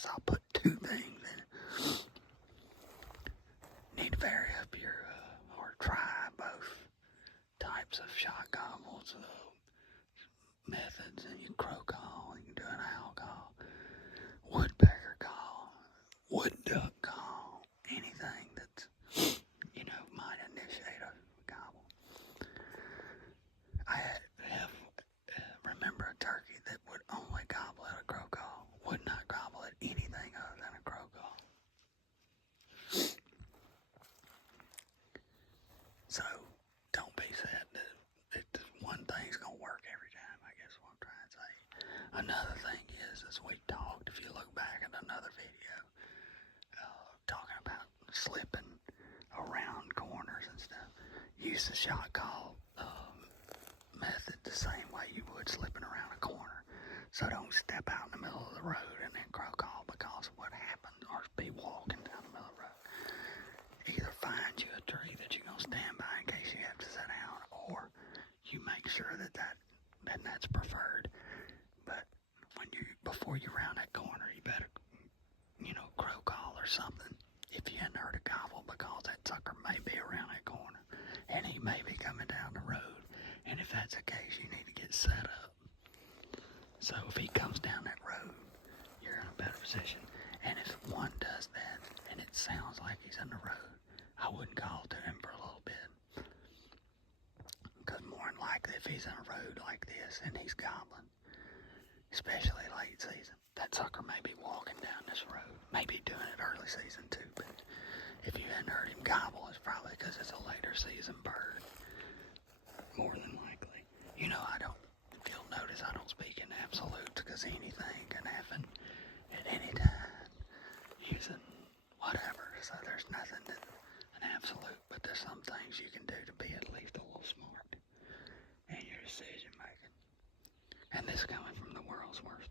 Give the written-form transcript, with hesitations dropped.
guess I'll put two things in it. Need to vary up your, or try both types of shot gobbles, methods, and you can crow call, you can do an owl call, woodpecker call, wood duck call, anything that's, might initiate a gobble. I have remember a turkey that would only gobble at a crow call, would not gobble at anything other than a crow call. So, don't be sad that one thing's going to work every time, I guess is what I'm trying to say. Another thing is, as we talked, if you look back at another video, talking about slipping around corners and stuff, use the shot call method the same way you would slipping around a corner. So don't step out in the middle of the road and then crow call, because what happens, or be walking down the middle of the road. Either find you a tree that you're going to stand by in case you have to sit down, or you make sure that's preferred. But before you round that corner, you better, crow call or something if you hadn't heard a gobble, because that sucker may be around that corner and he may be coming down the road. And if that's the case, you need to get set up. So if he comes down that road, you're in a better position. And if one does that and it sounds like he's in the road, I wouldn't call to him for a little bit. Because more than likely, if he's in a road like this and he's gobbling, especially late season, that sucker may be walking down this road. Maybe doing it early season too, but if you hadn't heard him gobble, it's probably because it's a later season bird. More than likely. If you'll notice, I don't speak in absolutes, because anything can happen at any time using whatever. So there's nothing that's an absolute, but there's some things you can do to be at least a little smart in your decision making. And this coming from the world's worst